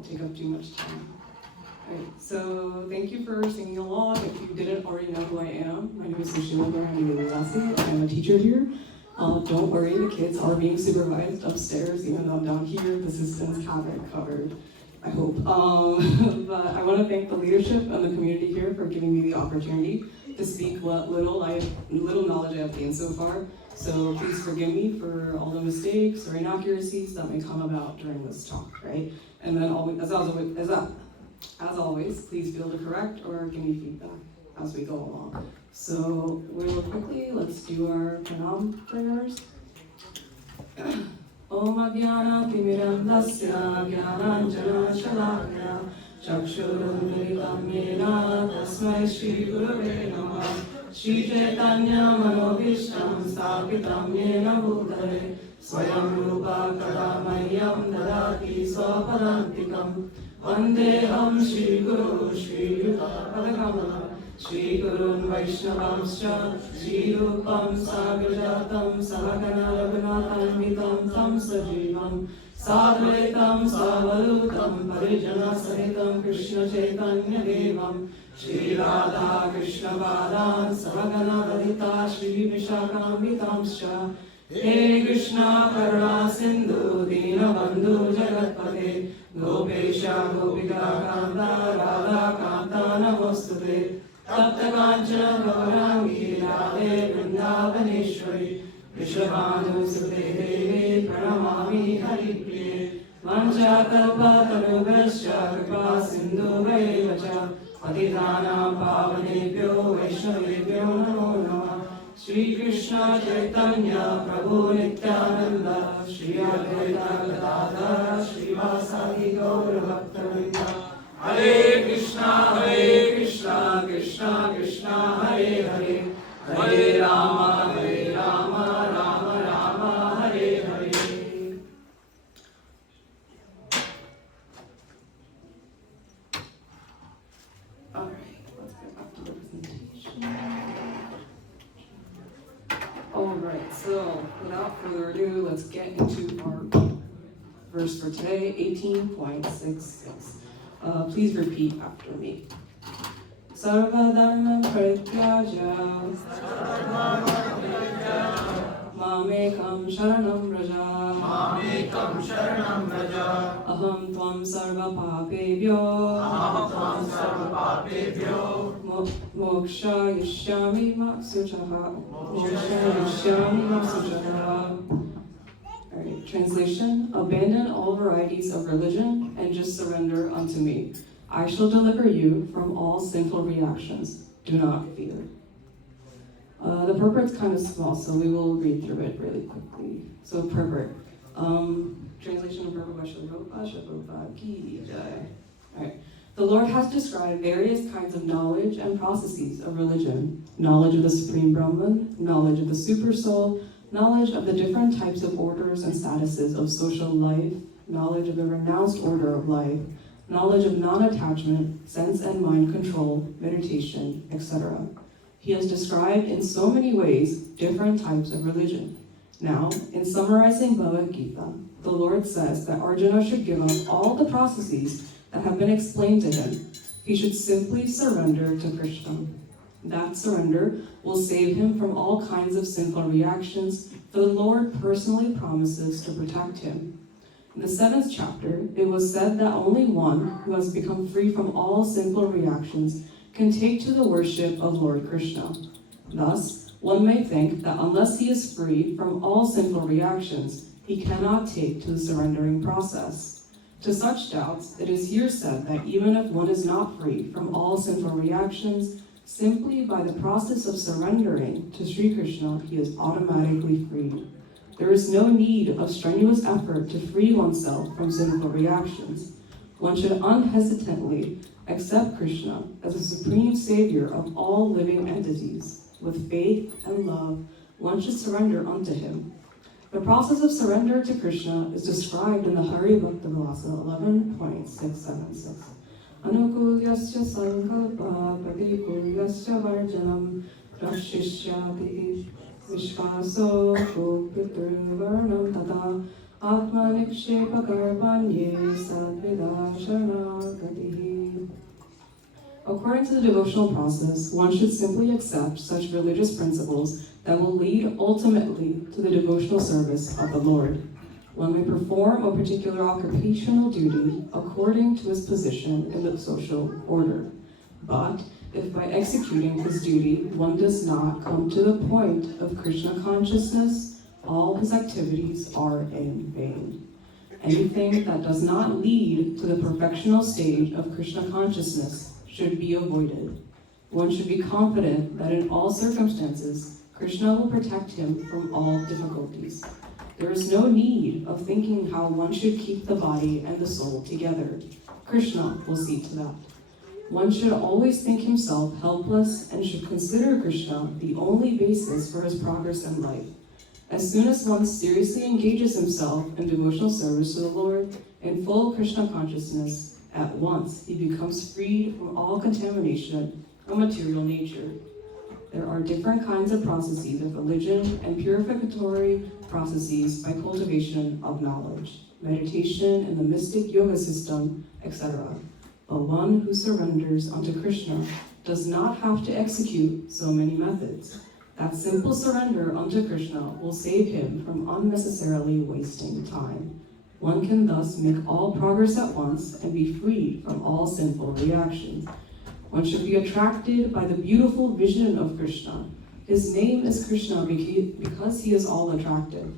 won't take up too much time. Alright, so thank you for singing along. If you didn't already know who I am, my name is Sushila Gaurangi Devi Dasi. I'm a teacher here. Don't worry, the kids are being supervised upstairs, even though I'm down here. The assistants have it covered, I hope. But I want to thank the leadership and the community here for giving me the opportunity to speak what little knowledge I have gained so far. So please forgive me for all the mistakes or inaccuracies that may come about during this talk, right? And then as always, please feel to correct or give me feedback as we go along. So real quickly, let's do our pranam prayers. Om Ajnana Timirandasya Jnananjana Shalakya Chakshurunmilitam Yena Tasmai Shri Gurave Namah Shri Chaitanya Manobhishtam Sthapitam Yena Bhutale Swayam Rupa Kadamayyam Dadati Swapadantikam Vandeham Shri Guru Shri Yuta Padakamalam Shri Gurun Vaishnavamscha Shri Rupam Sagrajatam Sahagana Raghunathanitam Tam Sajivam Sadvaitam Savadutam Parijana Sahitam Krishna Chaitanya Devam Shri Radha Krishna Padan Sahagana Radhita Shri Vishakamitamscha He Krishna Karuna Sindhu Dina Bandhu Jagatpate Gopesha Gopika Kanta Radha Kanta Namostute Tapta Kanchana Gaurangi Radhe Vrindavaneshwari Vrishabhanu Sute Devi Pranamami Haripriye Vanchakalpa Tarubhasya Kripa Sindhu Vaevacha Patitanam Pavanebhyo Vaishnavebhyo Namo Namah Shri Krishna Chaitanya Prabhu Nityananda Shri Advaita Gadadhara Shri Vasadi Gaura Bhaktavinda Hare Krishna Krishna Krishna Hare Hare Hare Rama Rama Rama Hare Hare. Alright, let's get back to the presentation. Alright, so without further ado, let's get into our verse for today, 18.66. Please repeat after me. Sarva dharma parityajya Mamekam sharanam raja Aham tvam sarva papebhyo Moksha yishyami maksuchaha Alright, translation. Abandon all varieties of religion and just surrender unto me. I shall deliver you from all sinful reactions. Do not fear. The purport's kind of small, so we will read through it really quickly. So purport. Translation of purport by Srila Ki Jai. Alright. The Lord has described various kinds of knowledge and processes of religion. Knowledge of the Supreme Brahman, knowledge of the Super Soul, knowledge of the different types of orders and statuses of social life, knowledge of the renounced order of life, knowledge of non-attachment, sense and mind control, meditation, etc. He has described in so many ways different types of religion. Now, in summarizing Bhagavad Gita, the Lord says that Arjuna should give up all the processes that have been explained to him. He should simply surrender to Krishna. That surrender will save him from all kinds of sinful reactions, for the Lord personally promises to protect him. In the 7th chapter, it was said that only one who has become free from all sinful reactions can take to the worship of Lord Krishna. Thus, one may think that unless he is free from all sinful reactions, he cannot take to the surrendering process. To such doubts, it is here said that even if one is not free from all sinful reactions, simply by the process of surrendering to Sri Krishna, he is automatically freed. There is no need of strenuous effort to free oneself from sinful reactions. One should unhesitantly accept Krishna as the supreme savior of all living entities. With faith and love, one should surrender unto him. The process of surrender to Krishna is described in the Hari Bhakta Vilasa 11.676. Anukulyasya sankalpa patikulyasya varjanam prashishyati vishvaso kupiturvarnam tata Atmanikshepa karmanye sadvida sharanagatihi. According to the devotional process, one should simply accept such religious principles that will lead ultimately to the devotional service of the Lord. One may perform a particular occupational duty according to his position in the social order. But if by executing his duty one does not come to the point of Krishna consciousness, all his activities are in vain. Anything that does not lead to the perfectional stage of Krishna consciousness should be avoided. One should be confident that in all circumstances, Krishna will protect him from all difficulties. There is no need of thinking how one should keep the body and the soul together. Krishna will see to that. One should always think himself helpless and should consider Krishna the only basis for his progress in life. As soon as one seriously engages himself in devotional service to the Lord in full Krishna consciousness, at once he becomes freed from all contamination of material nature. There are different kinds of processes of religion and purificatory processes by cultivation of knowledge, meditation in the mystic yoga system, etc. But one who surrenders unto Krishna does not have to execute so many methods. That simple surrender unto Krishna will save him from unnecessarily wasting time. One can thus make all progress at once and be freed from all sinful reactions. One should be attracted by the beautiful vision of Krishna. His name is Krishna because he is all attractive.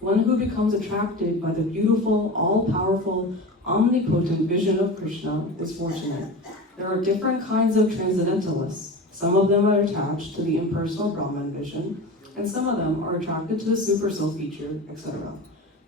One who becomes attracted by the beautiful, all-powerful, omnipotent vision of Krishna is fortunate. There are different kinds of transcendentalists. Some of them are attached to the impersonal Brahman vision, and some of them are attracted to the supersoul feature, etc.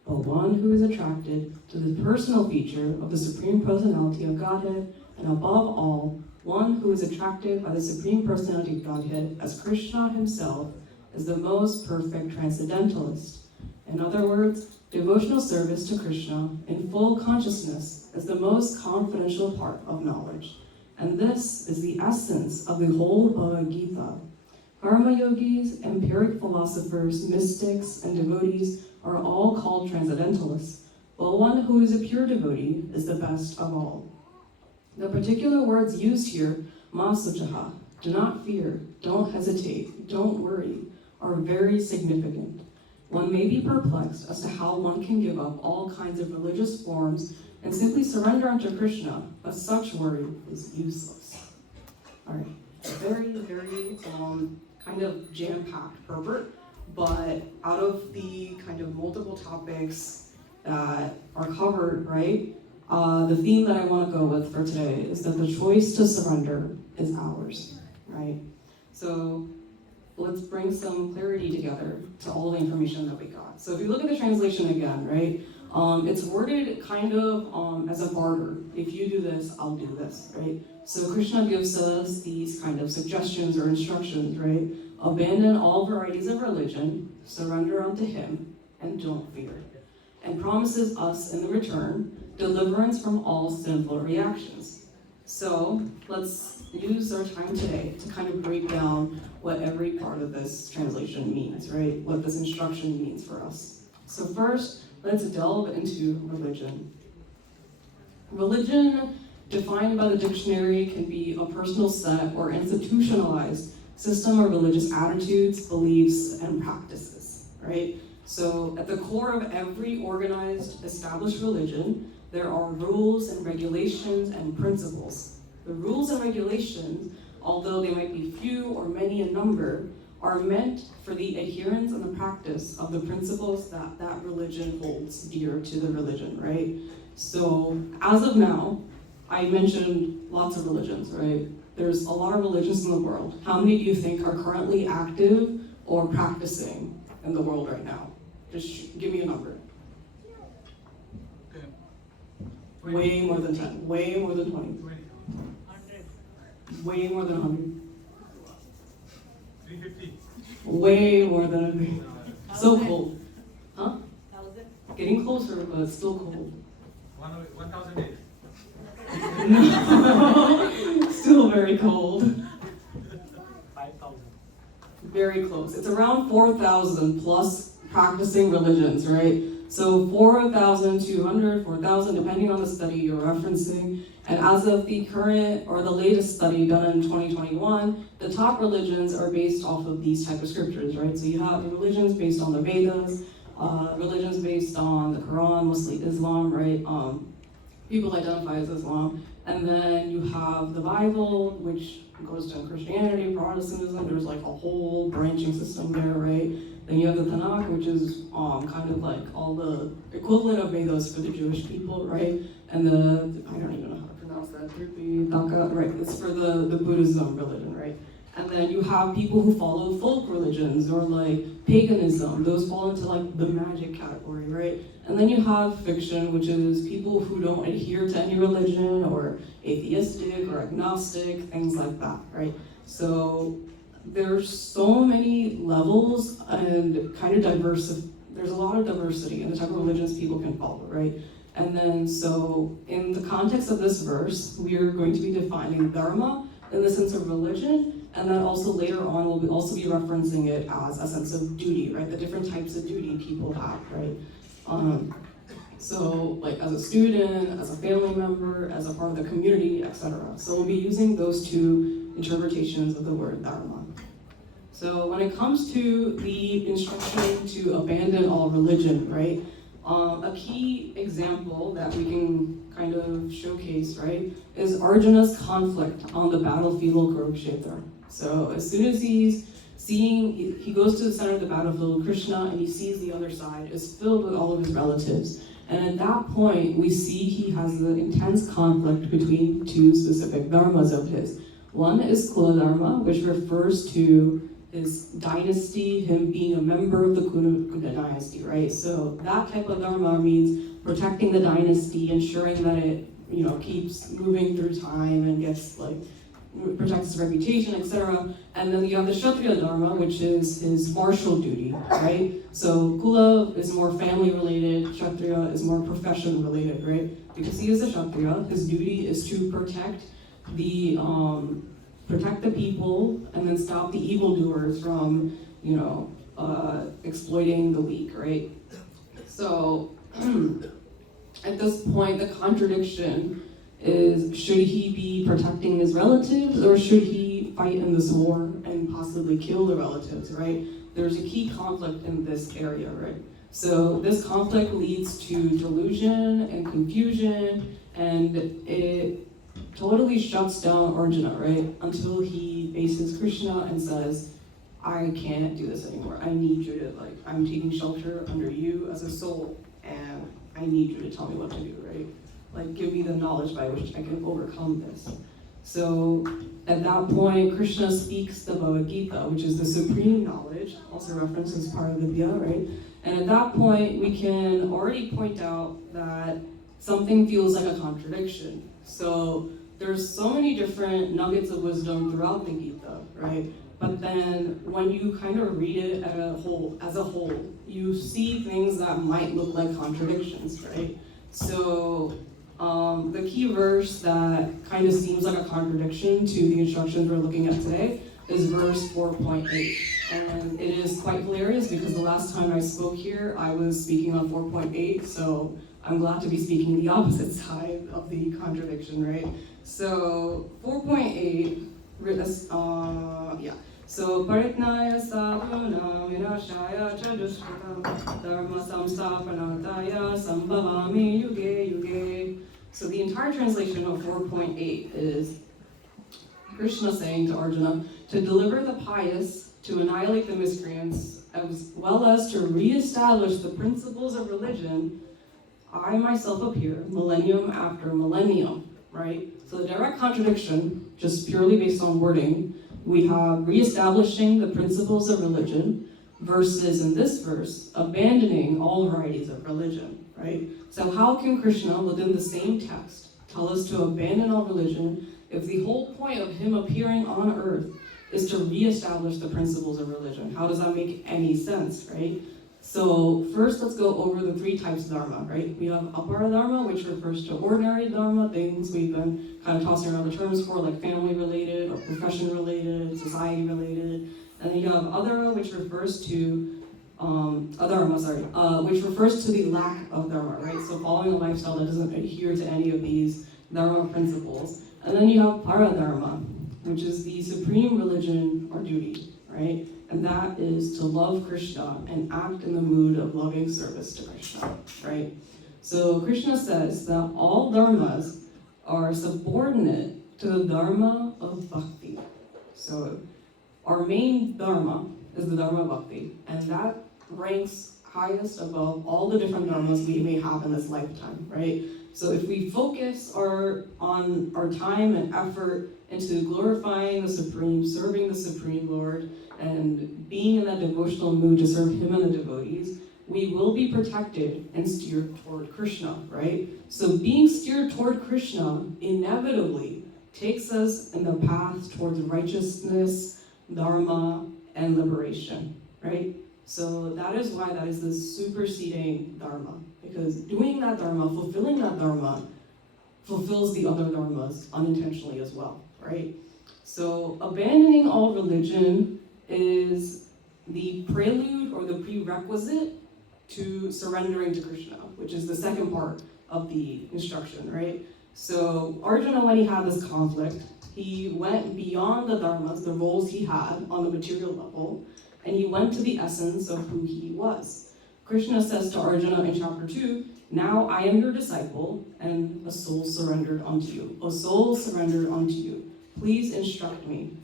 But one who is attracted to the personal feature of the Supreme Personality of Godhead, and above all, one who is attracted by the Supreme Personality of Godhead as Krishna himself, is the most perfect transcendentalist. In other words, devotional service to Krishna in full consciousness is the most confidential part of knowledge. And this is the essence of the whole Bhagavad Gita. Karma yogis, empiric philosophers, mystics, and devotees are all called transcendentalists, but one who is a pure devotee is the best of all. The particular words used here, masuchaha, do not fear, don't hesitate, don't worry, are very significant. One may be perplexed as to how one can give up all kinds of religious forms and simply surrender unto Krishna, but such worry is useless. All right, very, very kind of jam-packed Herbert, but out of the kind of multiple topics that are covered, right, the theme that I want to go with for today is that the choice to surrender is ours, right? So let's bring some clarity together to all the information that we got. So if you look at the translation again, right, it's worded kind of as a barter. If you do this, I'll do this, right? So Krishna gives us these kind of suggestions or instructions, right? Abandon all varieties of religion, surrender unto him, and don't fear. And promises us in the return deliverance from all sinful reactions. So let's use our time today to kind of break down what every part of this translation means, right? What this instruction means for us. So first, let's delve into religion. Religion, defined by the dictionary, can be a personal set or institutionalized system of religious attitudes, beliefs, and practices, right? So at the core of every organized, established religion, there are rules and regulations and principles. The rules and regulations, although they might be few or many in number, are meant for the adherence and the practice of the principles that that religion holds dear to the religion, right? So as of now, I mentioned lots of religions, right? There's a lot of religions in the world. How many do you think are currently active or practicing in the world right now? Just give me a number. 10. Way more than 10. Way more than 20. 20. 100. Way more than 100. 350. Way more than 100. So cold. Huh? 1,000. Getting closer, but it's still cold. 1,008. No, still very cold. 5,000. Very close. It's around 4,000 plus practicing religions, right? So 4,200, 4,000, depending on the study you're referencing. And as of the current or the latest study done in 2021, the top religions are based off of these type of scriptures, right? So you have religions based on the Vedas, religions based on the Quran, mostly Islam, right? People identify as Islam. And then you have the Bible, which goes to Christianity, Protestantism. There's like a whole branching system there, right? Then you have the Tanakh, which is kind of like all the equivalent of Vedas for the Jewish people, right? And I don't even know how to pronounce that, Tripitaka, right? It's for the Buddhism religion, right? And then you have people who follow folk religions or like paganism. Those fall into like the magic category, right? And then you have fiction, which is people who don't adhere to any religion or atheistic or agnostic, things like that, right? So there's so many levels and kind of there's a lot of diversity in the type of religions people can follow, right? And then so in the context of this verse, we are going to be defining dharma in the sense of religion. And then also later on, we'll also be referencing it as a sense of duty, right? The different types of duty people have, right? So like as a student, as a family member, as a part of the community, etc. So we'll be using those two interpretations of the word dharma. So when it comes to the instruction to abandon all religion, right? A key example that we can kind of showcase, right, is Arjuna's conflict on the battlefield of Kurukshetra. So as soon as he goes to the center of the battlefield, Krishna, and he sees the other side is filled with all of his relatives. And at that point, we see he has an intense conflict between two specific dharmas of his. One is Kula Dharma, which refers to his dynasty, him being a member of the Kuda dynasty, right? So that type of dharma means protecting the dynasty, ensuring that it, keeps moving through time and gets protects his reputation, etc. And then you have the Kshatriya Dharma, which is his martial duty, right? So Kula is more family related, Kshatriya is more profession related, right? Because he is a Kshatriya, his duty is to protect the people and then stop the evildoers from, exploiting the weak, right? So at this point, the contradiction is, should he be protecting his relatives or should he fight in this war and possibly kill the relatives, right? There's a key conflict in this area, right? So this conflict leads to delusion and confusion, and it totally shuts down Arjuna, right? Until he faces Krishna and says, I can't do this anymore. I need you to, I'm taking shelter under you as a soul, and I need you to tell me what to do, right? Give me the knowledge by which I can overcome this. So at that point, Krishna speaks the Bhagavad Gita, which is the supreme knowledge, also referenced as part of the Vidya, right? And at that point, we can already point out that something feels like a contradiction. So there's so many different nuggets of wisdom throughout the Gita, right? But then when you kind of read it as a whole, you see things that might look like contradictions, right? So the key verse that kind of seems like a contradiction to the instructions we're looking at today is verse 4.8. And it is quite hilarious because the last time I spoke here, I was speaking on 4.8, so I'm glad to be speaking the opposite side of the contradiction, right? So 4.8, So paritnaya sadhuna vinashaya cha dushkritam dharma samsthapanataya sambhavami yuge yuge. So the entire translation of 4.8 is Krishna saying to Arjuna to deliver the pious, to annihilate the miscreants, as well as to reestablish the principles of religion. I myself appear millennium after millennium, right? So the direct contradiction, just purely based on wording, we have reestablishing the principles of religion versus, in this verse, abandoning all varieties of religion, right? So how can Krishna, within the same text, tell us to abandon all religion if the whole point of him appearing on earth is to reestablish the principles of religion? How does that make any sense, right? So first, let's go over the three types of dharma, right? We have apara dharma, which refers to ordinary dharma, things we've been kind of tossing around the terms for, like family-related or profession-related, society-related. And then you have adara, which refers to which refers to the lack of dharma, right? So following a lifestyle that doesn't adhere to any of these dharma principles. And then you have paradharma, which is the supreme religion or duty, right? And that is to love Krishna and act in the mood of loving service to Krishna, right? So Krishna says that all dharmas are subordinate to the dharma of bhakti. So our main dharma is the dharma of bhakti, and that ranks highest above all the different dharmas we may have in this lifetime, right? So if we focus on our time and effort into glorifying the Supreme, serving the Supreme Lord, and being in that devotional mood to serve Him and the devotees, we will be protected and steered toward Krishna, right? So being steered toward Krishna inevitably takes us in the path towards righteousness, dharma, and liberation, right? So that is why that is the superseding dharma, because doing that dharma, fulfilling that dharma, fulfills the other dharmas unintentionally as well, right? So abandoning all religion is the prelude or the prerequisite to surrendering to Krishna, which is the second part of the instruction, right? So Arjuna, when he had this conflict, he went beyond the dharmas, the roles he had on the material level, and he went to the essence of who he was. Krishna says to Arjuna in chapter 2, "Now I am your disciple, and a soul surrendered unto you. A soul surrendered unto you. Please instruct me."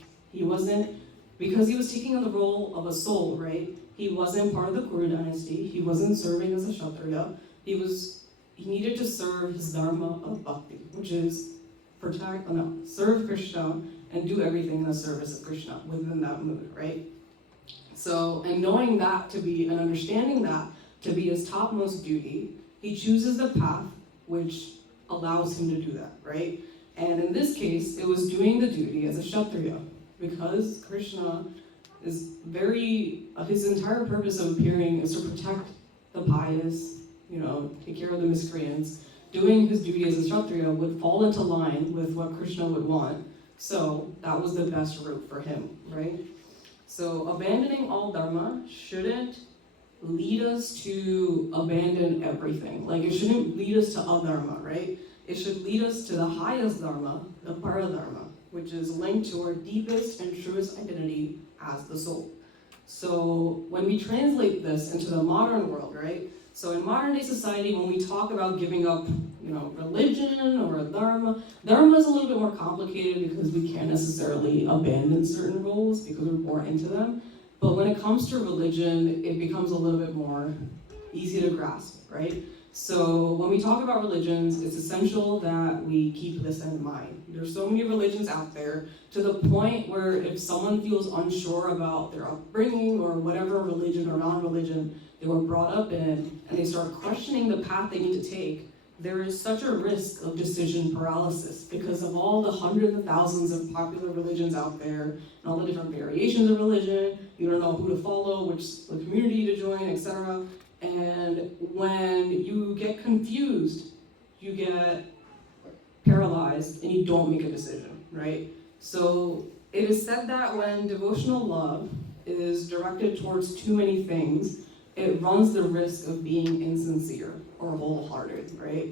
Because he was taking on the role of a soul, right? He wasn't part of the Kuru dynasty. He wasn't serving as a Kshatriya. He needed to serve his dharma of bhakti, which is serve Krishna and do everything in the service of Krishna within that mood, right? So, and knowing that to be, and understanding that to be his topmost duty, he chooses the path which allows him to do that, right? And in this case, it was doing the duty as a Kshatriya, because Krishna is his entire purpose of appearing is to protect the pious, take care of the miscreants. Doing his duty as a Kshatriya would fall into line with what Krishna would want. So that was the best route for him, right? So abandoning all dharma shouldn't lead us to abandon everything. Like, it shouldn't lead us to adharma, right? It should lead us to the highest dharma, the paradharma, which is linked to our deepest and truest identity as the soul. So when we translate this into the modern world, right? So in modern day society, when we talk about giving up, religion or dharma is a little bit more complicated because we can't necessarily abandon certain roles because we're born into them. But when it comes to religion, it becomes a little bit more easy to grasp, right? So when we talk about religions, it's essential that we keep this in mind. There's so many religions out there to the point where if someone feels unsure about their upbringing or whatever religion or non-religion they were brought up in, and they start questioning the path they need to take, there is such a risk of decision paralysis because of all the hundreds of thousands of popular religions out there and all the different variations of religion. You don't know who to follow, which community to join, etc. And when you get confused, you get paralyzed and you don't make a decision, right? So it is said that when devotional love is directed towards too many things, it runs the risk of being insincere or wholehearted, right?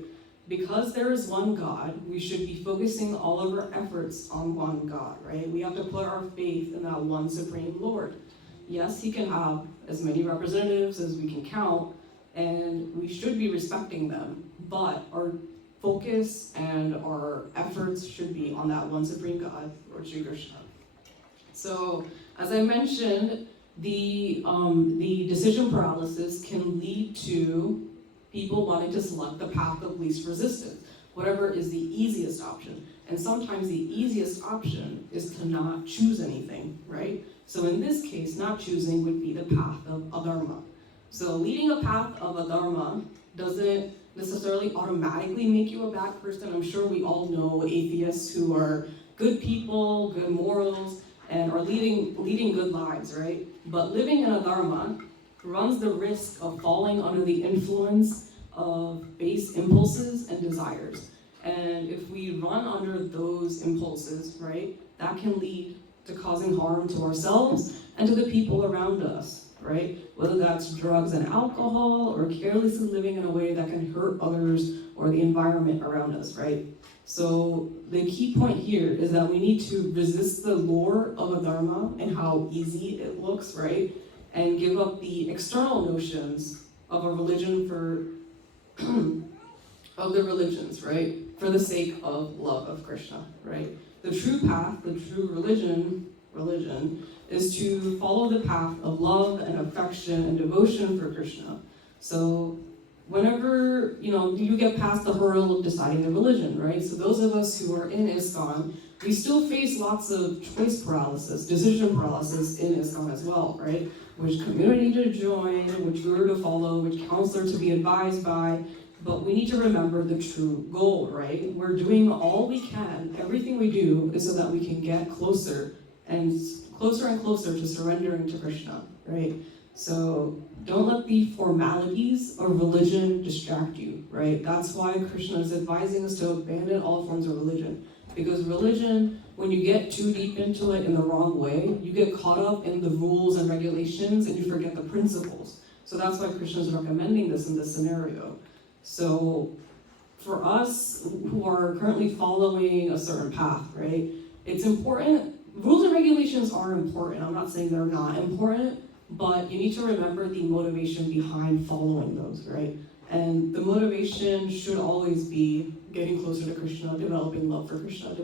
Because there is one God, we should be focusing all of our efforts on one God, right? We have to put our faith in that one Supreme Lord. Yes, He can have as many representatives as we can count, and we should be respecting them, but our focus and our efforts should be on that one Supreme God, Lord Shri Krishna. So, as I mentioned, the decision paralysis can lead to people wanting to select the path of least resistance, whatever is the easiest option. And sometimes the easiest option is to not choose anything, right? So in this case, not choosing would be the path of adharma. So leading a path of adharma doesn't necessarily automatically make you a bad person. I'm sure we all know atheists who are good people, good morals, and are leading good lives, right? But living in adharma runs the risk of falling under the influence of base impulses and desires. And if we run under those impulses, right, that can lead to causing harm to ourselves and to the people around us. right? Whether that's drugs and alcohol or carelessly living in a way that can hurt others or the environment around us, right? So the key point here is that we need to resist the lure of a dharma and how easy it looks, right? And give up the external notions of a religion for of the religions, right? For the sake of love of Krishna, right? The true path, the true religion is to follow the path of love and affection and devotion for Krishna. So whenever, you get past the hurdle of deciding the religion, right? So those of us who are in ISKCON, we still face lots of choice paralysis, decision paralysis in ISKCON as well, right? Which community to join, which guru to follow, which counselor to be advised by. But we need to remember the true goal, right? We're doing all we can. Everything we do is so that we can get closer and closer to surrendering to Krishna, right? So don't let the formalities of religion distract you, right? That's why Krishna is advising us to abandon all forms of religion. Because religion, when you get too deep into it in the wrong way, you get caught up in the rules and regulations and you forget the principles. So that's why Krishna is recommending this in this scenario. So for us who are currently following a certain path, right, it's important. Rules and regulations are important. I'm not saying they're not important, but you need to remember the motivation behind following those, right? And the motivation should always be getting closer to Krishna, developing love for Krishna,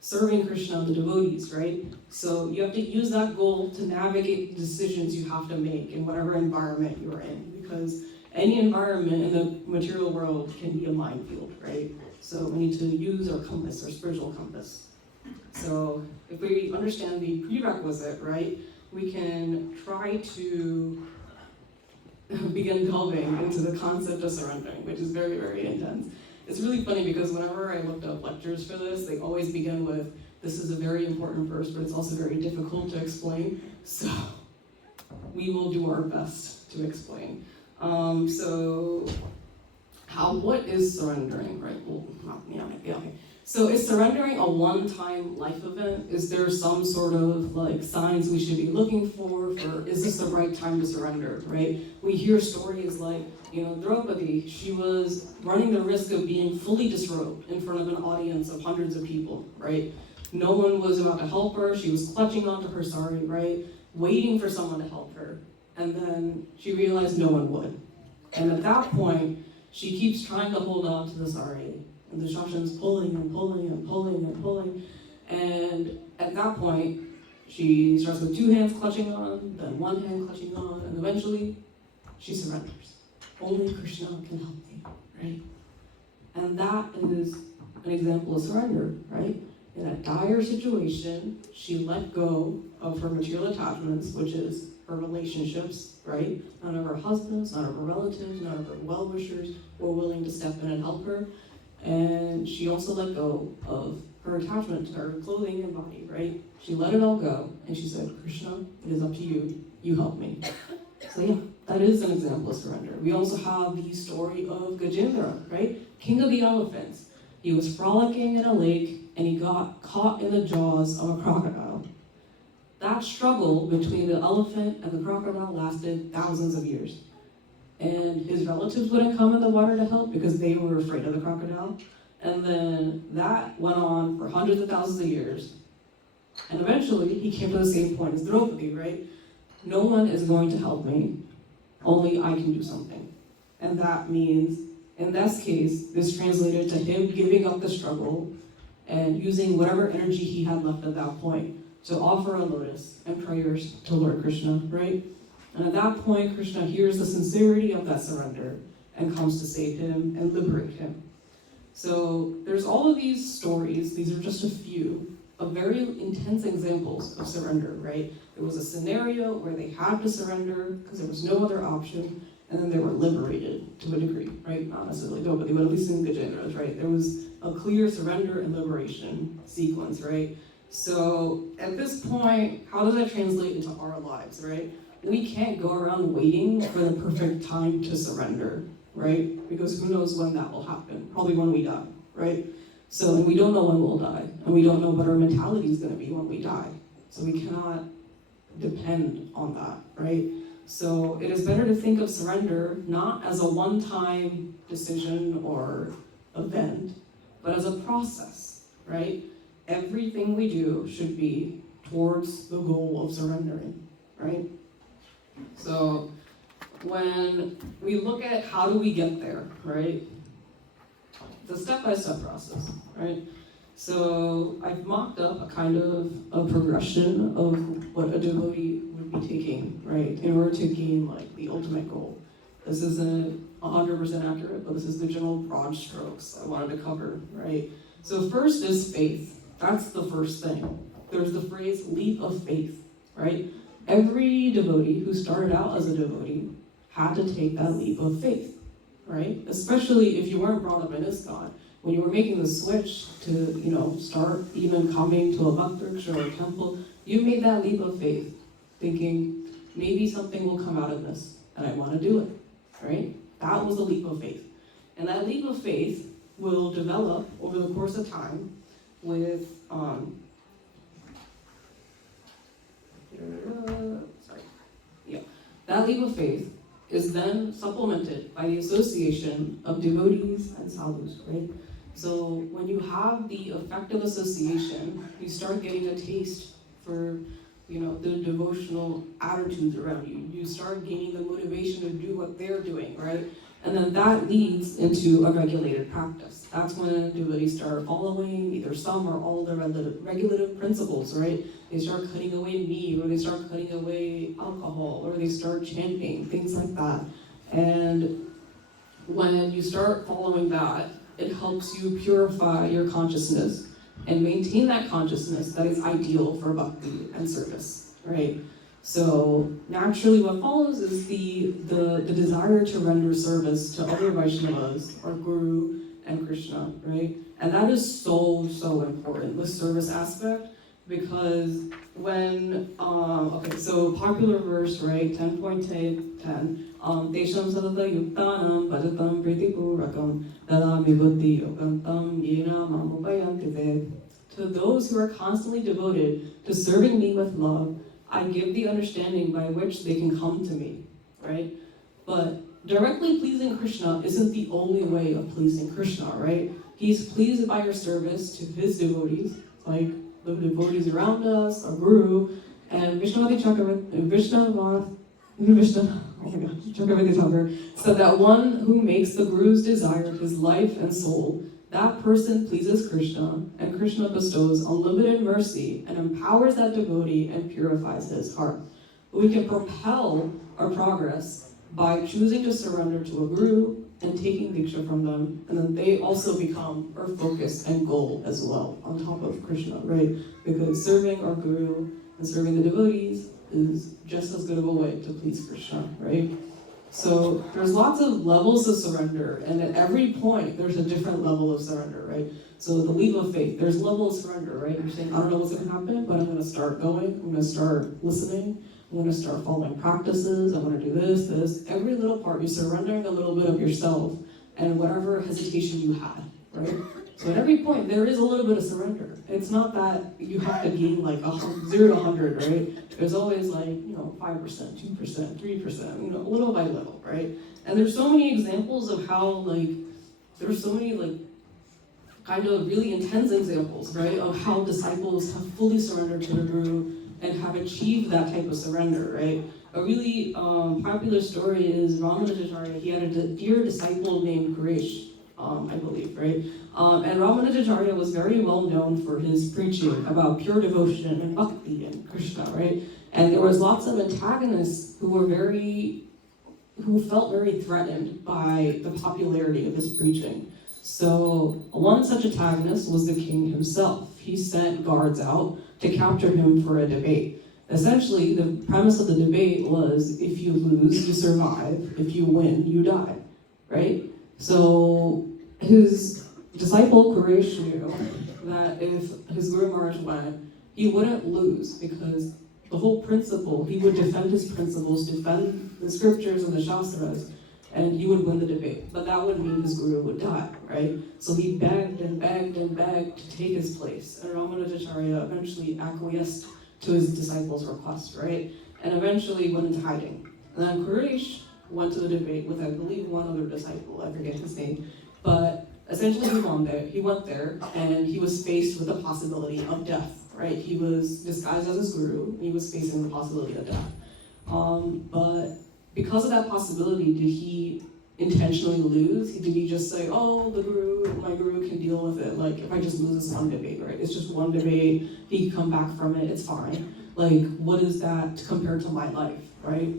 serving Krishna, the devotees, right? So you have to use that goal to navigate the decisions you have to make in whatever environment you're in, because any environment in the material world can be a minefield, right? So we need to use our compass, our spiritual compass. So if we understand the prerequisite, right, we can try to begin delving into the concept of surrendering, which is very, very intense. It's really funny because whenever I looked up lectures for this, they always begin with, this is a very important verse, but it's also very difficult to explain. So we will do our best to explain. What is surrendering, right? Well, okay. So is surrendering a one-time life event? Is there some sort of signs we should be looking for is this the right time to surrender, right? We hear stories like, Draupadi, she was running the risk of being fully disrobed in front of an audience of hundreds of people, right? No one was about to help her. She was clutching onto her sari, right? Waiting for someone to help her. And then she realized no one would. And at that point, she keeps trying to hold on to the sari. And the Shashan's pulling and pulling and pulling and pulling. And at that point, she starts with two hands clutching on, then one hand clutching on, and eventually she surrenders. Only Krishna can help me, right? And that is an example of surrender, right? In a dire situation, she let go of her material attachments, which is her relationships, right? None of her husbands, none of her relatives, none of her well-wishers were willing to step in and help her. And she also let go of her attachment to her clothing and body, right? She let it all go, and she said, Krishna, it is up to you. You help me. So yeah, that is an example of surrender. We also have the story of Gajendra, right? King of the elephants. He was frolicking in a lake, and he got caught in the jaws of a crocodile. That struggle between the elephant and the crocodile lasted thousands of years. And his relatives wouldn't come in the water to help because they were afraid of the crocodile. And then that went on for hundreds of thousands of years. And eventually, he came to the same point as Draupadi, right? No one is going to help me. Only I can do something. And that means, in this case, this translated to him giving up the struggle and using whatever energy he had left at that point to offer a lotus and prayers to Lord Krishna, right? And at that point, Krishna hears the sincerity of that surrender and comes to save him and liberate him. So there's all of these stories, these are just a few, of very intense examples of surrender, right? There was a scenario where they had to surrender because there was no other option, and then they were liberated to a degree, right? Not necessarily Draupadi, but at least in Gajendra's, right? There was a clear surrender and liberation sequence, right? So at this point, how does that translate into our lives, right? We can't go around waiting for the perfect time to surrender, right? Because who knows when that will happen? Probably when we die, right? So, and we don't know when we'll die, and we don't know what our mentality is going to be when we die. So we cannot depend on that, right? So it is better to think of surrender not as a one-time decision or event, but as a process, right? Everything we do should be towards the goal of surrendering, right? So when we look at how do we get there, right? It's a step-by-step process, right? So I've mocked up a kind of a progression of what a devotee would be taking, right, in order to gain like the ultimate goal. This isn't 100% accurate, but this is the general broad strokes I wanted to cover, right? So first is faith. That's the first thing. There's the phrase leap of faith, right? Every devotee who started out as a devotee had to take that leap of faith, right? Especially if you weren't brought up in ISKCON. When you were making the switch to, start even coming to a bhakti or a temple, you made that leap of faith, thinking maybe something will come out of this, and I want to do it, right? That was a leap of faith. And that leap of faith will develop over the course of time with, that leap of faith is then supplemented by the association of devotees and sadhus, right? So when you have the effective association, you start getting a taste for, the devotional attitudes around you. You start gaining the motivation to do what they're doing, right? And then that leads into a regulated practice. That's when devotees start following either some or all the regulative principles, right? They start cutting away meat, or they start cutting away alcohol, or they start chanting, things like that. And when you start following that, it helps you purify your consciousness and maintain that consciousness that is ideal for bhakti and service, right? So naturally what follows is the desire to render service to other Vaishnavas, or Guru and Krishna, right? And that is so, so important, the service aspect, because when, so popular verse, right, 10.10, Tesham sadata yuktanam bhajatam pritipurakam dadami buddhi yogantam yena mamupayanti. To those who are constantly devoted to serving me with love, I give the understanding by which they can come to me, right? But directly pleasing Krishna isn't the only way of pleasing Krishna, right? He's pleased by your service to his devotees, like the devotees around us, our Guru, and Chakravarti Thakur said that one who makes the Guru's desire his life and soul, that person pleases Krishna, and Krishna bestows unlimited mercy and empowers that devotee and purifies his heart. We can propel our progress by choosing to surrender to a Guru and taking diksha from them, and then they also become our focus and goal as well, on top of Krishna, right? Because serving our Guru and serving the devotees is just as good of a way to please Krishna, right? So there's lots of levels of surrender, and at every point there's a different level of surrender, right? So the leap of faith, there's level of surrender, right? You're saying, I don't know what's going to happen, but I'm going to start going, I'm going to start listening, I'm going to start following practices, I'm going to do this. Every little part, you're surrendering a little bit of yourself and whatever hesitation you had, right? So at every point, there is a little bit of surrender. It's not that you have to gain like 0 to 100, right? There's always like, 5%, 2%, 3%, little by little, right? And there's so many examples of how there's so many kind of really intense examples, right? Of how disciples have fully surrendered to the Guru and have achieved that type of surrender, right? A really popular story is Ramanujacharya. He had a dear disciple named Girish, I believe, right? And Ramanujacharya was very well known for his preaching about pure devotion and bhakti and Krishna, right? And there was lots of antagonists who felt very threatened by the popularity of his preaching. So one such antagonist was the king himself. He sent guards out to capture him for a debate. Essentially, the premise of the debate was, if you lose, you survive. If you win, you die, right? So his disciple Quraysh knew that if his Guru Maharaj went, he wouldn't lose, because the whole principle, he would defend his principles, defend the scriptures and the shastras, and he would win the debate. But that would mean his Guru would die, right? So he begged and begged and begged to take his place. And Ramanujacharya eventually acquiesced to his disciples' request, right? And eventually went into hiding. And then Quraysh went to the debate with, I believe, one other disciple, I forget his name, but essentially he went there and he was faced with the possibility of death, right? He was disguised as his guru, he was facing the possibility of death. But because of that possibility, did he intentionally lose? Did he just say, oh, my guru can deal with it, like if I just lose this one debate, right? It's just one debate, he can come back from it, it's fine. Like, what is that compared to my life, right?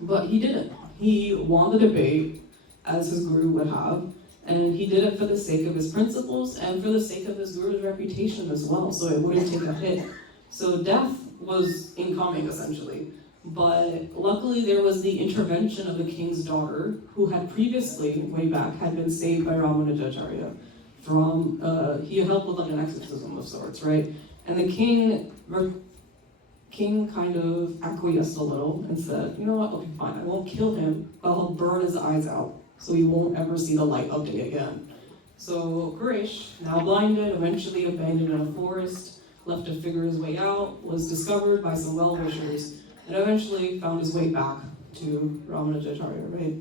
But he didn't. He won the debate, as his guru would have, and he did it for the sake of his principles and for the sake of his guru's reputation as well, so it wouldn't take a hit. So death was incoming, essentially. But luckily there was the intervention of the king's daughter, who had previously, way back, had been saved by Ramanujacharya from, he had helped with like an exorcism of sorts, right? And the king kind of acquiesced a little and said, you know what, okay, fine, I won't kill him, but I'll burn his eyes out, so he won't ever see the light of day again. So Quraysh, now blinded, eventually abandoned in a forest, left to figure his way out, was discovered by some well-wishers, and eventually found his way back to Ramanujacharya, right?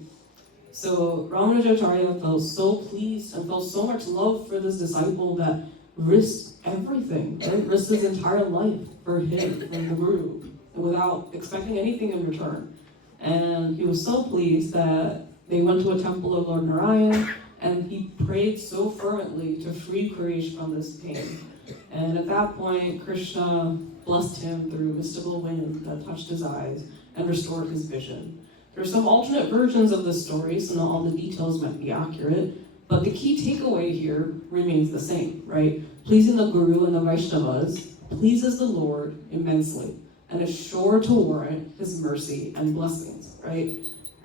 So Ramanujacharya felt so pleased and felt so much love for this disciple that risked everything, right? Risked his entire life for him and the guru, without expecting anything in return. And he was so pleased that they went to a temple of Lord Narayan, and he prayed so fervently to free Quraysh from this pain. And at that point, Krishna blessed him through mystical wind that touched his eyes and restored his vision. There are some alternate versions of this story, so not all the details might be accurate, but the key takeaway here remains the same, right? Pleasing the Guru and the Vaishnavas pleases the Lord immensely and is sure to warrant his mercy and blessings, right?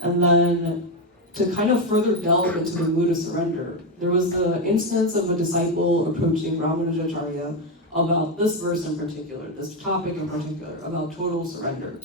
And then to kind of further delve into the mood of surrender, there was the instance of a disciple approaching Ramanujacharya about this verse in particular, this topic in particular, about total surrender.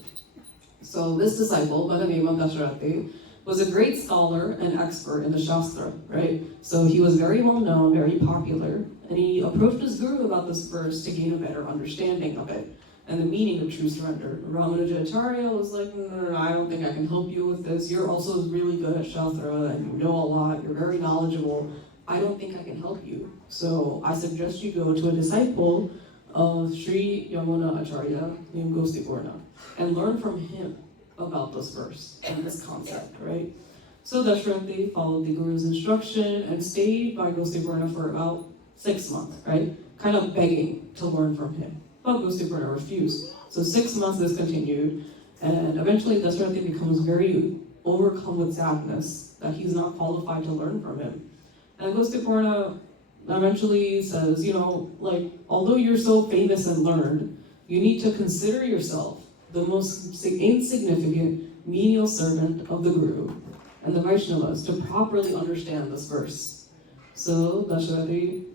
So this disciple, by the name of Dasharati, was a great scholar and expert in the Shastra, right? So he was very well known, very popular, and he approached his guru about this verse to gain a better understanding of it and the meaning of true surrender. Ramanujacharya was like, no, I don't think I can help you with this. You're also really good at Shastra and you know a lot, you're very knowledgeable. I don't think I can help you. So I suggest you go to a disciple of Sri Yamuna Acharya named Gostiporna and learn from him about this verse and this concept, right? So Dasharati followed the Guru's instruction and stayed by Gostiporna for about 6 months, right? Kind of begging to learn from him. But Gostiporna refused. So 6 months this continued, and eventually Dasharati becomes very overcome with sadness that he's not qualified to learn from him. And Gostiporna eventually says, you know, like, although you're so famous and learned, you need to consider yourself the most insignificant menial servant of the Guru and the Vaishnavas to properly understand this verse. So Dasharati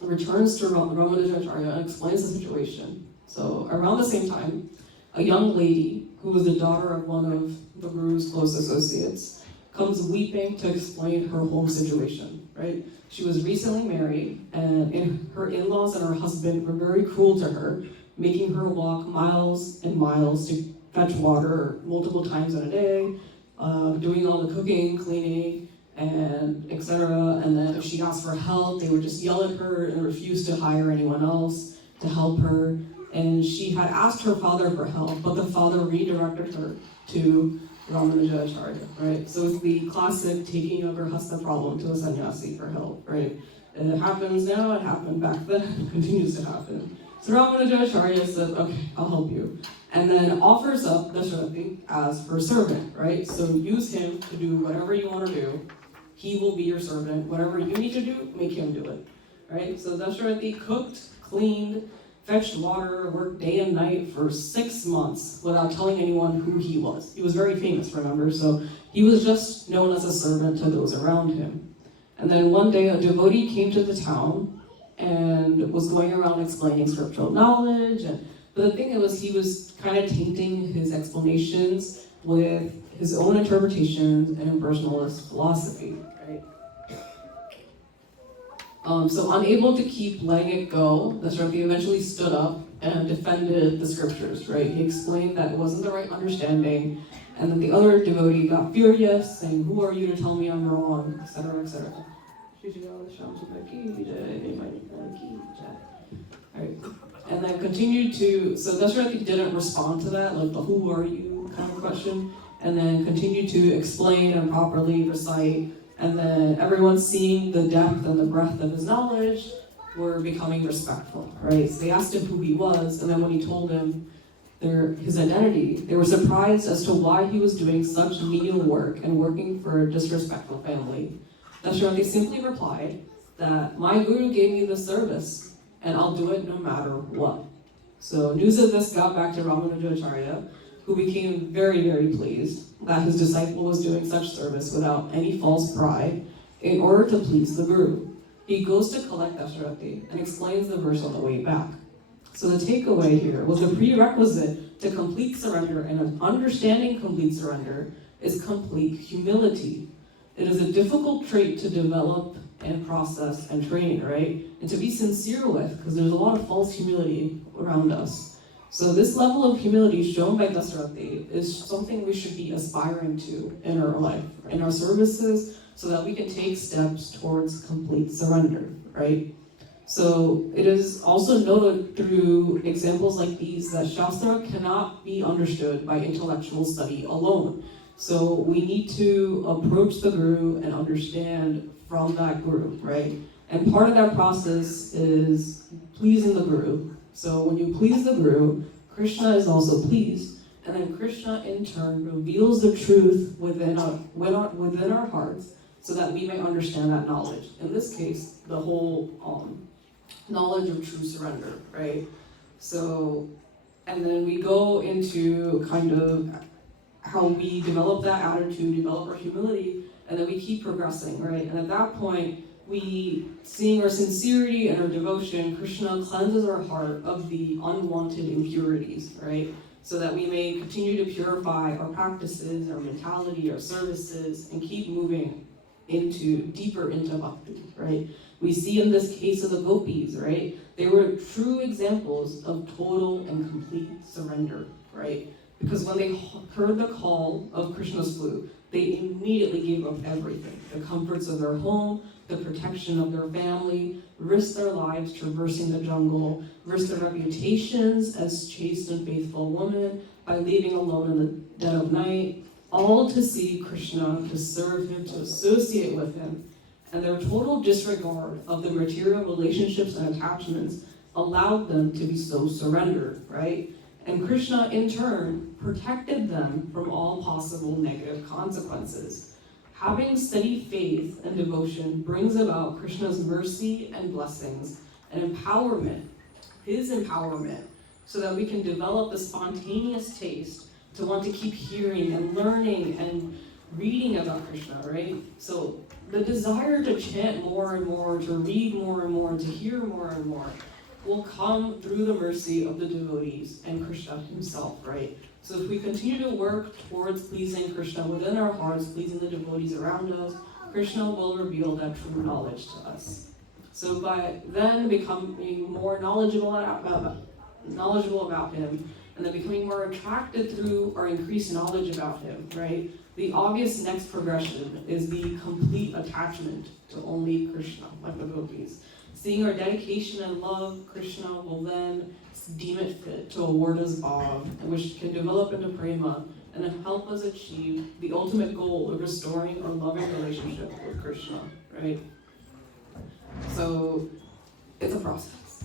returns to Ramanujacharya and explains the situation. So around the same time, a young lady who was the daughter of one of the Guru's close associates comes weeping to explain her home situation, right? She was recently married, and her in-laws and her husband were very cruel to her, making her walk miles and miles to fetch water multiple times in a day, doing all the cooking, cleaning, and etc. And then if she asked for help, they would just yell at her and refuse to hire anyone else to help her. And she had asked her father for help, but the father redirected her to Ramanujacharya, right? So it's the classic taking of her hasta problem to a sannyasi for help, right? It happens now, it happened back then, it continues to happen. So Ramanujacharya says, okay, I'll help you. And then offers up Dasharati as her servant, right? So use him to do whatever you want to do. He will be your servant. Whatever you need to do, make him do it, right? So Dasharati cooked, cleaned, fetched water, worked day and night for 6 months without telling anyone who he was. He was very famous, remember? So he was just known as a servant to those around him. And then one day a devotee came to the town and was going around explaining scriptural knowledge. But the thing was, he was kind of tainting his explanations with his own interpretations and impersonalist philosophy, right? So unable to keep letting it go, Dasharati eventually stood up and defended the scriptures, right? He explained that it wasn't the right understanding, And then the other devotee got furious, saying, "Who are you to tell me I'm wrong?" etc., etc. Right. And then continued to, so Dasarathi didn't respond to that, like the "who are you" kind of question, and then continued to explain and properly recite, and then everyone seeing the depth and the breadth of his knowledge were becoming respectful, right? So they asked him who he was, and then when he told them his identity, they were surprised as to why he was doing such menial work and working for a disrespectful family. Dasarathi simply replied that "my guru gave me this service, and I'll do it no matter what." So news of this got back to Ramanujacharya, who became very, very pleased that his disciple was doing such service without any false pride in order to please the guru. He goes to collect Dasarathi and explains the verse on the way back. So the takeaway here was the prerequisite to complete surrender and understanding complete surrender is complete humility. It is a difficult trait to develop and process and train, right? And to be sincere with, because there's a lot of false humility around us. So this level of humility shown by Dasarathi is something we should be aspiring to in our life, in our services, so that we can take steps towards complete surrender, right? So it is also noted through examples like these that Shastra cannot be understood by intellectual study alone. So we need to approach the Guru and understand from that Guru, right? And part of that process is pleasing the Guru. So when you please the Guru, Krishna is also pleased, and then Krishna in turn reveals the truth within our hearts so that we may understand that knowledge. In this case, the whole knowledge of true surrender, right? So, and then we go into kind of how we develop that attitude, develop our humility, and then we keep progressing, right? And at that point, we, seeing our sincerity and our devotion, Krishna cleanses our heart of the unwanted impurities, right? So that we may continue to purify our practices, our mentality, our services, and keep moving deeper into bhakti, right? We see in this case of the gopis, right? They were true examples of total and complete surrender, right? Because when they heard the call of Krishna's flute, they immediately gave up everything. The comforts of their home, the protection of their family, risked their lives traversing the jungle, risked their reputations as chaste and faithful women by leaving alone in the dead of night, all to see Krishna, to serve him, to associate with him. And their total disregard of the material relationships and attachments allowed them to be so surrendered, right? And Krishna, in turn, protected them from all possible negative consequences. Having steady faith and devotion brings about Krishna's mercy and blessings and empowerment, his empowerment, so that we can develop the spontaneous taste to want to keep hearing and learning and reading about Krishna, right? So the desire to chant more and more, to read more and more, to hear more and more will come through the mercy of the devotees and Krishna himself, right? So if we continue to work towards pleasing Krishna within our hearts, pleasing the devotees around us, Krishna will reveal that true knowledge to us. So by then becoming more knowledgeable about him, and then becoming more attracted through our increased knowledge about him, right? The obvious next progression is the complete attachment to only Krishna, like the gopis. Seeing our dedication and love, Krishna will then deem it fit to award us bhav, which can develop into prema and then help us achieve the ultimate goal of restoring our loving relationship with Krishna, right? So it's a process.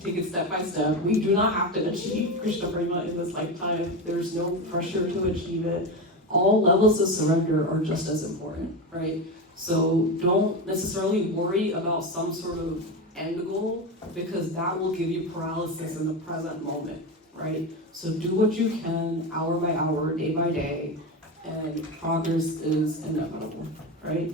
Take it step by step. We do not have to achieve Krishna prema in this lifetime. There's no pressure to achieve it. All levels of surrender are just as important, right? So don't necessarily worry about some sort of end goal, because that will give you paralysis in the present moment, right? So do what you can, hour by hour, day by day, and progress is inevitable, right?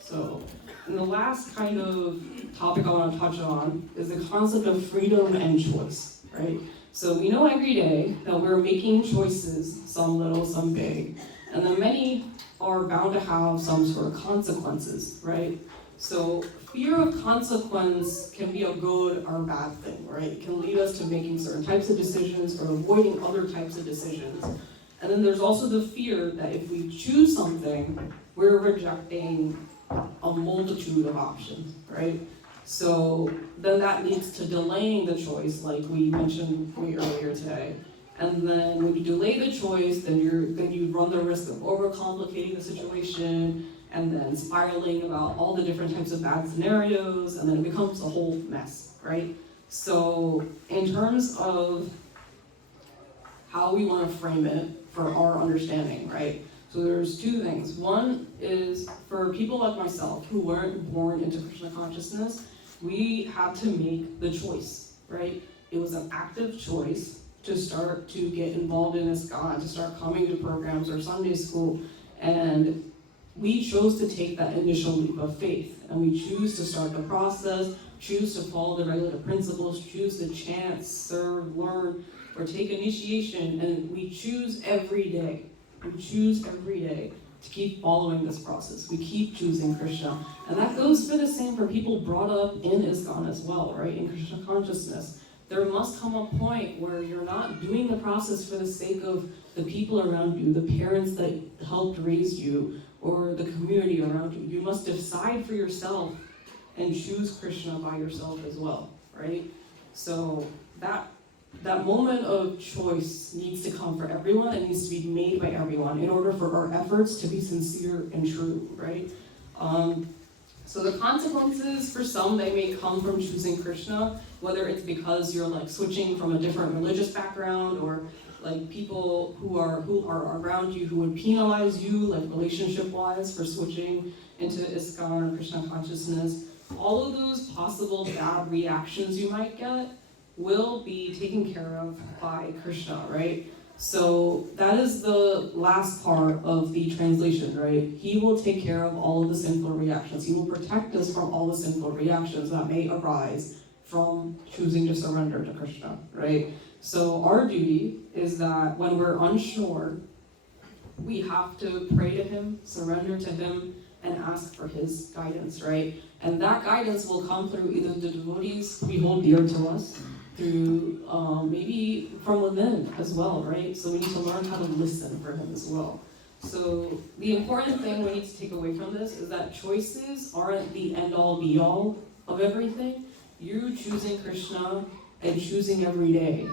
So, and the last kind of topic I want to touch on is the concept of freedom and choice, right? So we know every day that we're making choices, some little, some big, and then many are bound to have some sort of consequences, right? So fear of consequence can be a good or bad thing, right? It can lead us to making certain types of decisions or avoiding other types of decisions. And then there's also the fear that if we choose something, we're rejecting a multitude of options, right? So then that leads to delaying the choice, like we mentioned way earlier today. And then when you delay the choice, then you run the risk of overcomplicating the situation and then spiraling about all the different types of bad scenarios, and then it becomes a whole mess, right? So in terms of how we want to frame it for our understanding, right? So there's two things. One is for people like myself who weren't born into Krishna consciousness, we had to make the choice, right? It was an active choice to start to get involved in ISKCON, to start coming to programs or Sunday school, and we chose to take that initial leap of faith, and we choose to start the process, choose to follow the regulative principles, choose to chant, serve, learn, or take initiation, and we choose every day. We choose every day to keep following this process. We keep choosing Krishna. And that goes for the same for people brought up in ISKCON as well, right? In Krishna consciousness. There must come a point where you're not doing the process for the sake of the people around you, the parents that helped raise you, or the community around you. You must decide for yourself and choose Krishna by yourself as well, right? So that moment of choice needs to come for everyone. It needs to be made by everyone in order for our efforts to be sincere and true, right? So the consequences for some, they may come from choosing Krishna, whether it's because you're like switching from a different religious background, or like people who are around you who would penalize you, like relationship-wise, for switching into ISKCON or Krishna consciousness. All of those possible bad reactions you might get will be taken care of by Krishna, right? So that is the last part of the translation, right? He will take care of all of the sinful reactions. He will protect us from all the sinful reactions that may arise from choosing to surrender to Krishna, right? So our duty is that when we're unsure, we have to pray to him, surrender to him, and ask for his guidance, right? And that guidance will come through either the devotees we hold dear to us, through maybe from within as well, right? So we need to learn how to listen for him as well. So the important thing we need to take away from this is that choices aren't the end-all be-all of everything. You choosing Krishna and choosing every day,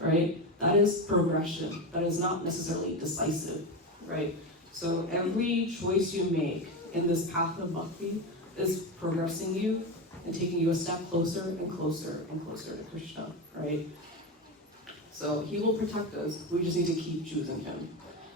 right? That is progression. That is not necessarily decisive, right? So every choice you make in this path of bhakti is progressing you and taking you a step closer and closer and closer to Krishna, right? So he will protect us. We just need to keep choosing him.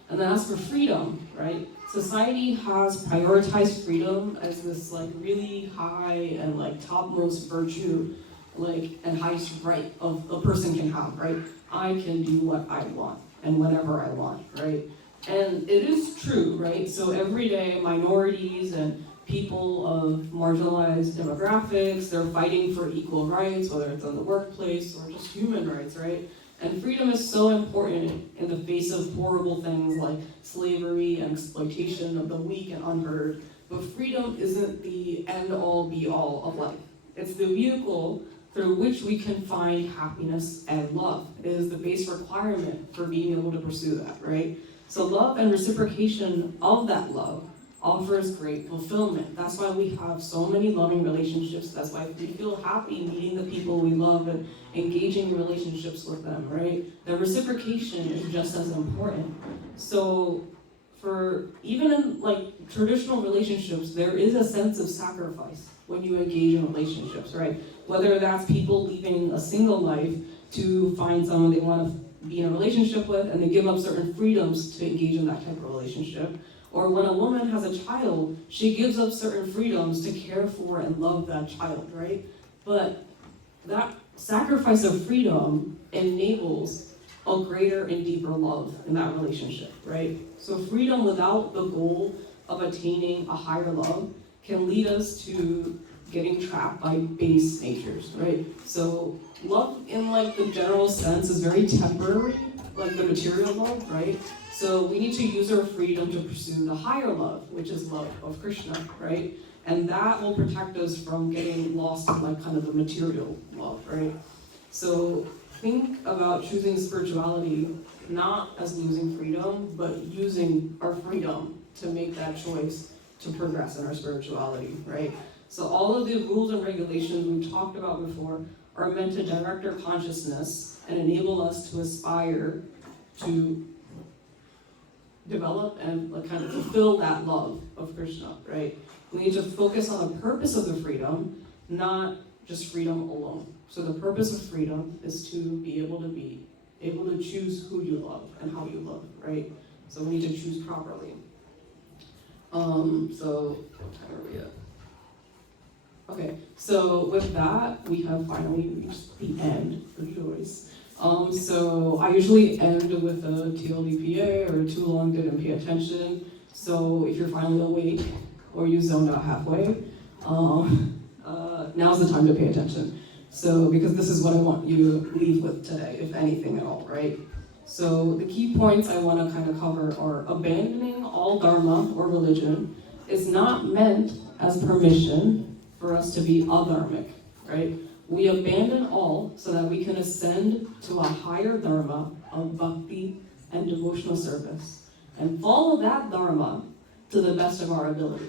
And then as for freedom, right? Society has prioritized freedom as this like really high and like topmost virtue, like and highest right of a person can have, right? I can do what I want and whenever I want, right? And it is true, right? So every day minorities and people of marginalized demographics, they're fighting for equal rights, whether it's in the workplace or just human rights, right? And freedom is so important in the face of horrible things like slavery and exploitation of the weak and unheard. But freedom isn't the end-all be-all of life. It's the vehicle through which we can find happiness and love. It is the base requirement for being able to pursue that, right? So love and reciprocation of that love offers great fulfillment. That's why we have so many loving relationships. That's why we feel happy meeting the people we love and engaging in relationships with them, right? The reciprocation is just as important. So for even in like traditional relationships, there is a sense of sacrifice when you engage in relationships, right? Whether that's people leaving a single life to find someone they want to be in a relationship with, and they give up certain freedoms to engage in that type of relationship. Or when a woman has a child, she gives up certain freedoms to care for and love that child, right? But that sacrifice of freedom enables a greater and deeper love in that relationship, right? So freedom without the goal of attaining a higher love can lead us to getting trapped by base natures, right? So love in like the general sense is very temporary, like the material love, right? So we need to use our freedom to pursue the higher love, which is love of Krishna, right? And that will protect us from getting lost in like kind of the material love, right? So think about choosing spirituality not as losing freedom, but using our freedom to make that choice to progress in our spirituality, right? So all of the rules and regulations we talked about before are meant to direct our consciousness and enable us to aspire to develop and kind of fulfill that love of Krishna, right? We need to focus on the purpose of the freedom, not just freedom alone. So the purpose of freedom is to be able to choose who you love and how you love, right? So we need to choose properly. So what time are we at? Okay, so with that, we have finally reached the end for Joyce. So I usually end with a TLDPA or too long didn't pay attention. So if you're finally awake or you zoned out halfway, now's the time to pay attention. So because this is what I want you to leave with today, if anything at all, right? So the key points I want to kind of cover are abandoning all dharma or religion is not meant as permission for us to be adharmic, right? We abandon all so that we can ascend to a higher dharma of bhakti and devotional service and follow that dharma to the best of our ability.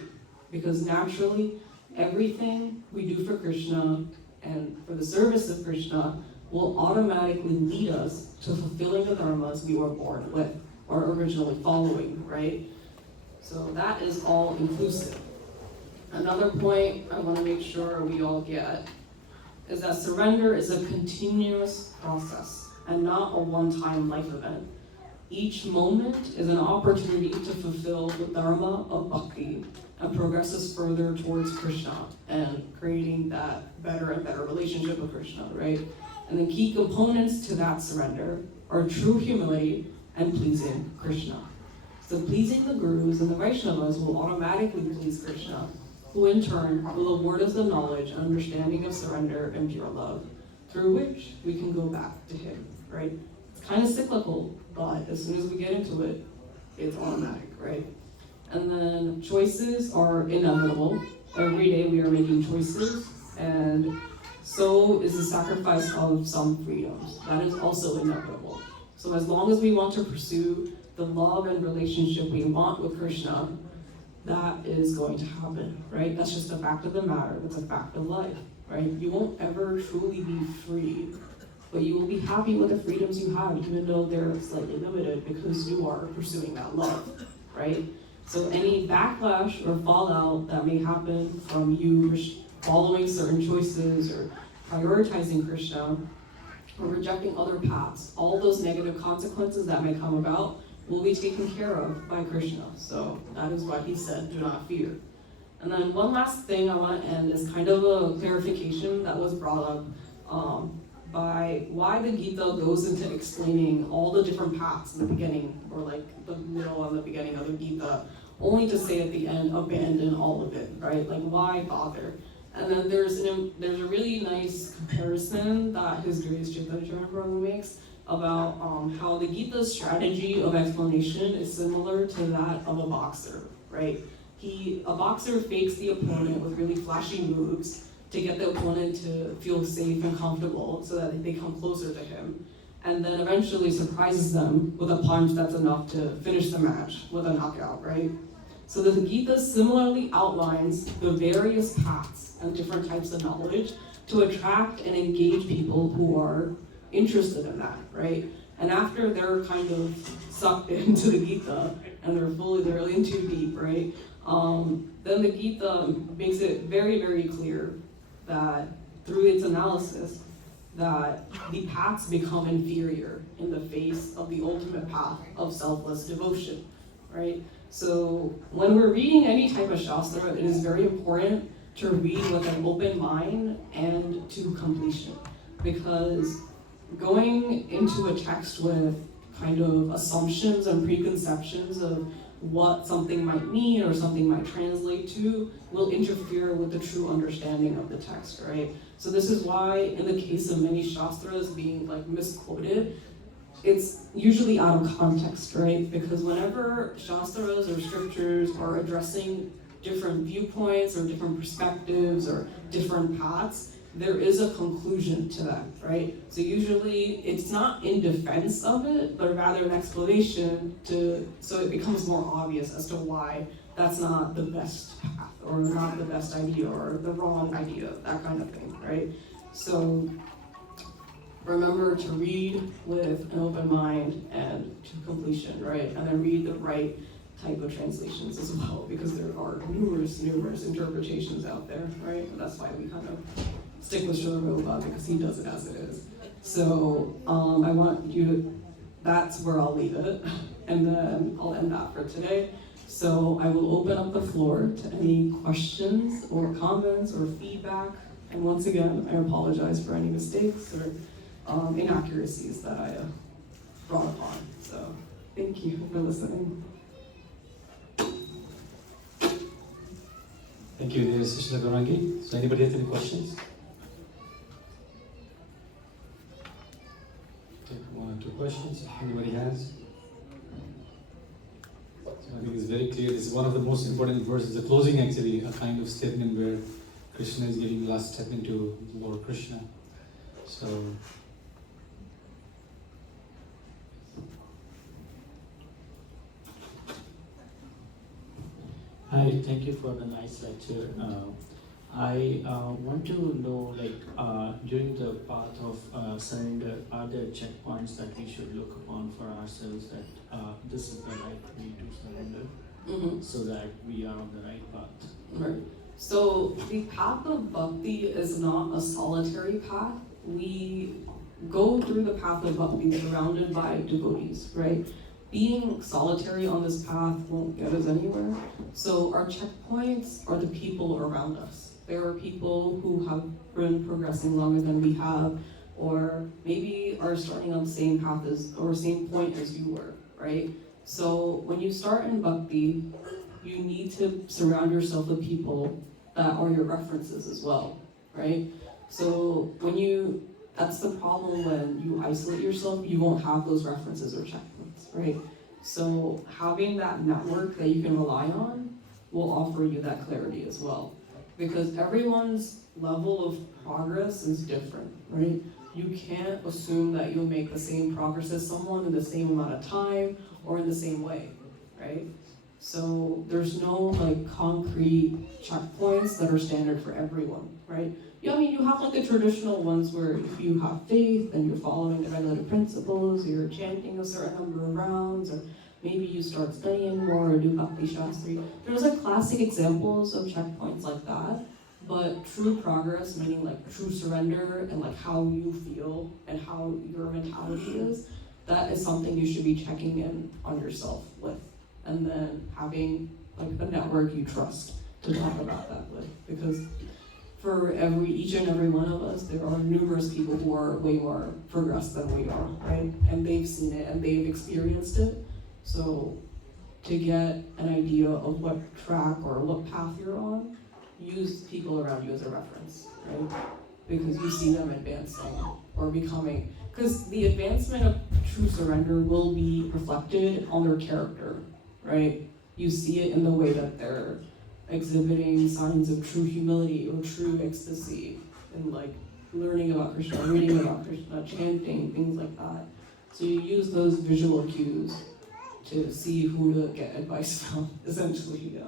Because naturally, everything we do for Krishna and for the service of Krishna will automatically lead us to fulfilling the dharmas we were born with or originally following, right? So that is all inclusive. Another point I want to make sure we all get is that surrender is a continuous process and not a one-time life event. Each moment is an opportunity to fulfill the dharma of bhakti and progress us further towards Krishna and creating that better and better relationship with Krishna, right? And the key components to that surrender are true humility and pleasing Krishna. So pleasing the gurus and the Vaishnavas will automatically please Krishna, who in turn will award us the knowledge and understanding of surrender and pure love, through which we can go back to him, right? It's kind of cyclical, but as soon as we get into it, it's automatic, right? And then choices are inevitable. Every day we are making choices, and so is the sacrifice of some freedoms. That is also inevitable. So as long as we want to pursue the love and relationship we want with Krishna, that is going to happen, right? That's just a fact of the matter. That's a fact of life, right? You won't ever truly be free, but you will be happy with the freedoms you have, even though they're slightly limited because you are pursuing that love, right? So any backlash or fallout that may happen from you following certain choices or prioritizing Krishna or rejecting other paths, all those negative consequences that may come about will be taken care of by Krishna. So that is why he said, do not fear. And then one last thing I want to end is kind of a clarification that was brought up by why the Gita goes into explaining all the different paths in the beginning, or like the middle and the beginning of the Gita, only to say at the end, abandon all of it, right? Like, why bother? And then there's a really nice comparison that His Grace Chaitanya Prabhu makes about how the Gita's strategy of explanation is similar to that of a boxer, right? A boxer fakes the opponent with really flashy moves to get the opponent to feel safe and comfortable so that they come closer to him, and then eventually surprises them with a punch that's enough to finish the match with a knockout, right? So the Gita similarly outlines the various paths and different types of knowledge to attract and engage people who are interested in that, right? And after they're kind of sucked into the Gita and they're in too deep, right? Then the Gita makes it very, very clear that through its analysis that the paths become inferior in the face of the ultimate path of selfless devotion, right? So when we're reading any type of Shastra, it is very important to read with an open mind and to completion, because going into a text with kind of assumptions and preconceptions of what something might mean or something might translate to will interfere with the true understanding of the text, right? So this is why in the case of many Shastras being like misquoted, it's usually out of context, right? Because whenever Shastras or scriptures are addressing different viewpoints or different perspectives or different paths, there is a conclusion to that, right? So usually it's not in defense of it, but rather an explanation so it becomes more obvious as to why that's not the best path, or not the best idea, or the wrong idea, that kind of thing, right? So remember to read with an open mind and to completion, right? And then read the right type of translations as well, because there are numerous interpretations out there, right? And that's why we kind of stick with Srila Prabhupada, because he does it as it is. So I want you to, that's where I'll leave it, and then I'll end that for today. So I will open up the floor to any questions or comments or feedback. And once again, I apologize for any mistakes or inaccuracies that I brought upon. So thank you for listening. Thank you, dear Sushila Gaurangi. So anybody has any questions? Take one or two questions, if anybody has. So I think it's very clear. This is one of the most important verses. The closing, actually, a kind of statement where Krishna is giving the last step into Lord Krishna. So Hi, thank you for the nice lecture. I want to know, during the path of surrender, are there checkpoints that we should look upon for ourselves that this is the right way to surrender, so that we are on the right path? Right. So the path of bhakti is not a solitary path. We go through the path of bhakti surrounded by devotees, right? Being solitary on this path won't get us anywhere. So our checkpoints are the people around us. There are people who have been progressing longer than we have, or maybe are starting on the same path or same point as you were, right? So when you start in bhakti, you need to surround yourself with people that are your references as well, right? So that's the problem when you isolate yourself, you won't have those references or checkpoints, right? So having that network that you can rely on will offer you that clarity as well. Because everyone's level of progress is different, right? You can't assume that you'll make the same progress as someone in the same amount of time or in the same way, right? So there's no concrete checkpoints that are standard for everyone, right? Yeah, I mean, you have the traditional ones where if you have faith and you're following the regulative principles, you're chanting a certain number of rounds, or maybe you start studying more or do Bhakti Shastri. There's classic examples of checkpoints like that, but true progress, meaning true surrender and how you feel and how your mentality is, that is something you should be checking in on yourself with. And then having a network you trust to talk about that with. Because for each and every one of us, there are numerous people who are way more progressed than we are, right? And they've seen it and they've experienced it. So to get an idea of what track or what path you're on, use people around you as a reference, right? Because you see them advancing or becoming. Because the advancement of true surrender will be reflected on their character, right? You see it in the way that they're exhibiting signs of true humility or true ecstasy, and learning about Krishna, reading about Krishna, chanting, things like that. So you use those visual cues to see who to get advice from, essentially, yeah.